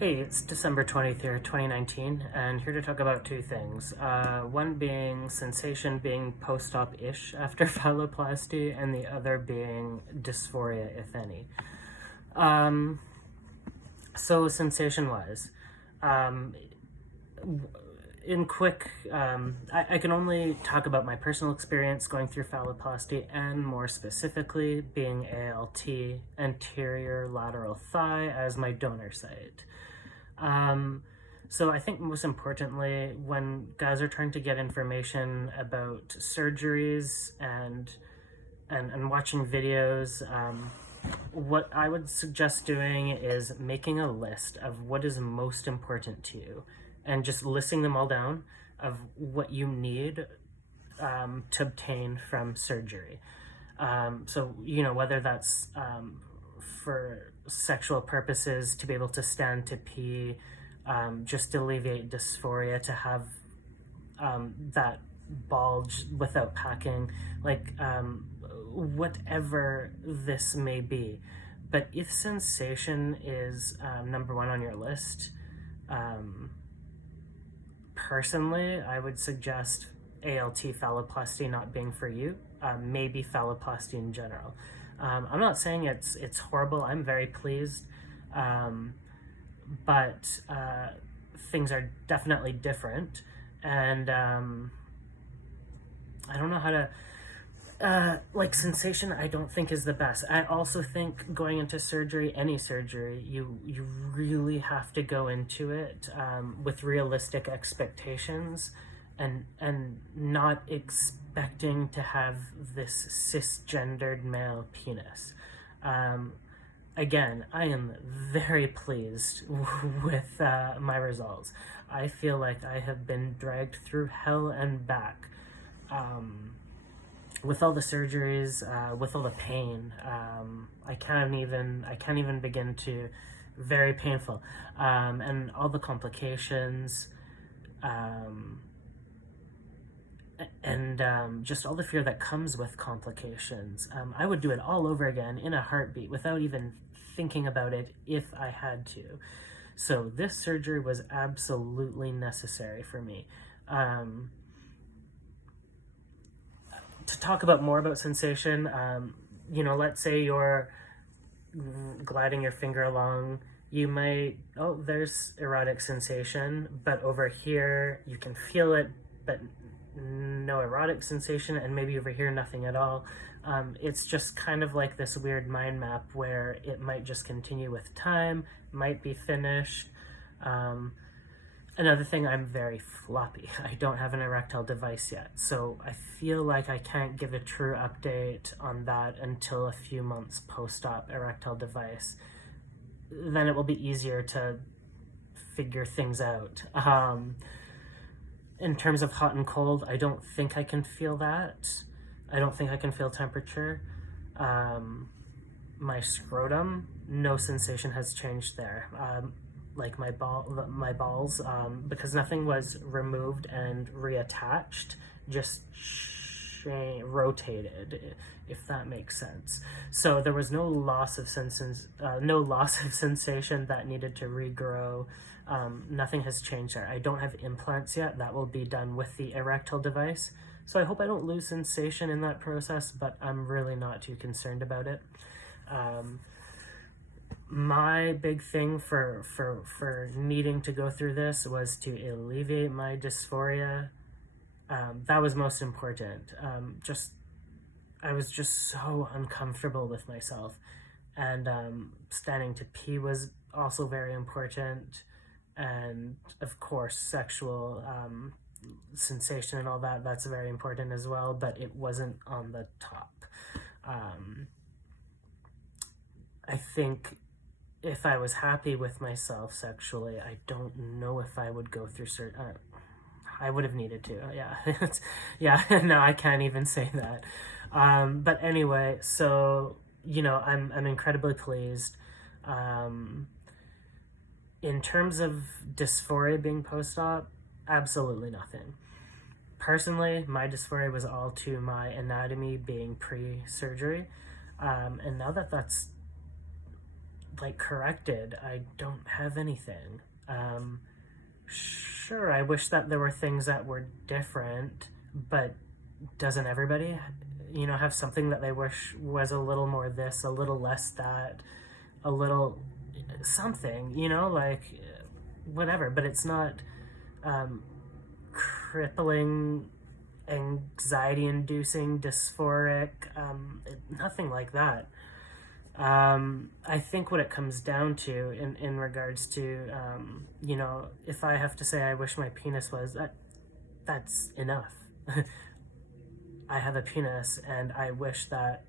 Hey, it's December 20th here, 2019, and here to talk about two things. One being sensation being post-op-ish after phalloplasty, and the other being dysphoria, if any. Um, so sensation-wise, um, in quick, I can only talk about my personal experience going through phalloplasty, and more specifically being ALT, anterior lateral thigh, as my donor site. Um, so I think most importantly, when guys are trying to get information about surgeries and watching videos, what I would suggest doing is making a list of what is most important to you and just listing them all down of what you need to obtain from surgery. So, whether that's for sexual purposes, to be able to stand to pee, just to alleviate dysphoria, to have that bulge without packing, whatever this may be. But if sensation is number one on your list, personally, I would suggest ALT phalloplasty not being for you, maybe phalloplasty in general. I'm not saying it's horrible. I'm very pleased, but things are definitely different, and I don't know how to. Sensation, I don't think is the best. I also think going into surgery, any surgery, you really have to go into it with realistic expectations, and not expecting to have this cisgendered male penis. Again, I am very pleased with my results. I feel like I have been dragged through hell and back. With all the surgeries, with all the pain, I can't even begin to. Very painful, and all the complications, and just all the fear that comes with complications. I would do it all over again in a heartbeat without even thinking about it if I had to. So this surgery was absolutely necessary for me. To talk about more about sensation, let's say you're gliding your finger along, you might, there's erotic sensation, but over here you can feel it, but no erotic sensation, and maybe over here nothing at all. It's just kind of like this weird mind map where it might just continue with time, might be finished. Another thing, I'm very floppy. I don't have an erectile device yet, so I feel like I can't give a true update on that until a few months post-op erectile device. Then it will be easier to figure things out. In terms of hot and cold, I don't think I can feel that. I don't think I can feel temperature. My scrotum, no sensation has changed there. Like my balls, because nothing was removed and reattached, just rotated, if that makes sense. So there was no loss of sensation that needed to regrow. Nothing has changed there. I don't have implants yet. That will be done with the erectile device. So I hope I don't lose sensation in that process, but I'm really not too concerned about it. My big thing for needing to go through this was to alleviate my dysphoria. That was most important. I was just so uncomfortable with myself, and standing to pee was also very important, and of course sexual sensation and all that, that's very important as well, but it wasn't on the top. I think if I was happy with myself sexually, I don't know if I would go through I would have needed to, yeah. No, I can't even say that. But anyway, so, I'm incredibly pleased. In terms of dysphoria being post-op, absolutely nothing. Personally, my dysphoria was all to my anatomy being pre-surgery, and now that like corrected. I don't have anything. Sure, I wish that there were things that were different, but doesn't everybody, have something that they wish was a little more this, a little less that, a little something, like whatever, but it's not crippling, anxiety inducing, dysphoric, nothing like that. I think what it comes down to in regards to, if I have to say I wish my penis was, that's enough. I have a penis and I wish that,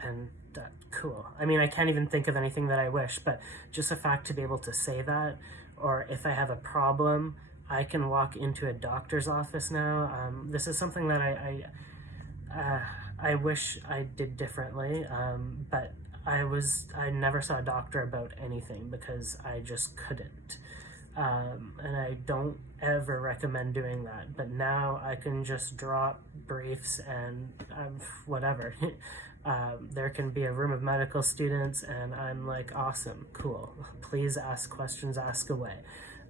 and that, cool. I mean, I can't even think of anything that I wish, but just the fact to be able to say that, or if I have a problem, I can walk into a doctor's office now. This is something that I wish I did differently, but I never saw a doctor about anything because I just couldn't. And I don't ever recommend doing that. But now I can just drop briefs and whatever. There can be a room of medical students and I'm like, awesome, cool. Please ask questions, ask away.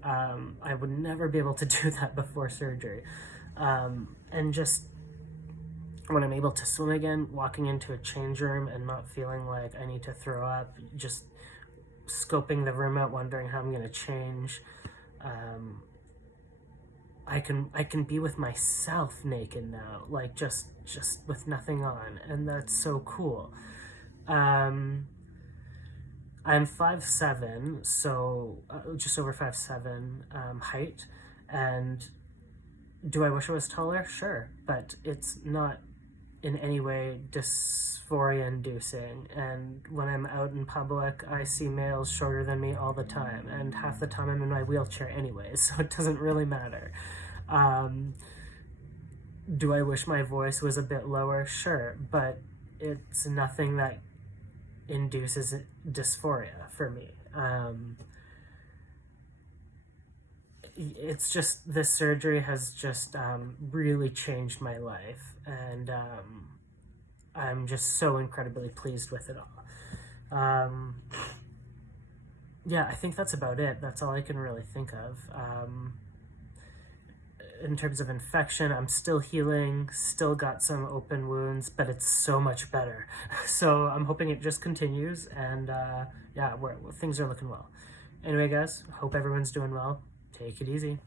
I would never be able to do that before surgery. And just when I'm able to swim again, walking into a change room and not feeling like I need to throw up, just scoping the room out, wondering how I'm going to change. I can be with myself naked now, like just with nothing on, and that's so cool. I'm 5'7", so just over 5'7" height, and do I wish I was taller? Sure, but it's not in any way dysphoria inducing, and when I'm out in public I see males shorter than me all the time, and half the time I'm in my wheelchair anyway, so it doesn't really matter. Do I wish my voice was a bit lower? Sure, but it's nothing that induces dysphoria for me. It's just, this surgery has just really changed my life, and I'm just so incredibly pleased with it all. Yeah, I think that's about it. That's all I can really think of. In terms of infection, I'm still healing, still got some open wounds, but it's so much better. So I'm hoping it just continues, and yeah, things are looking well. Anyway, guys, hope everyone's doing well. Take it easy.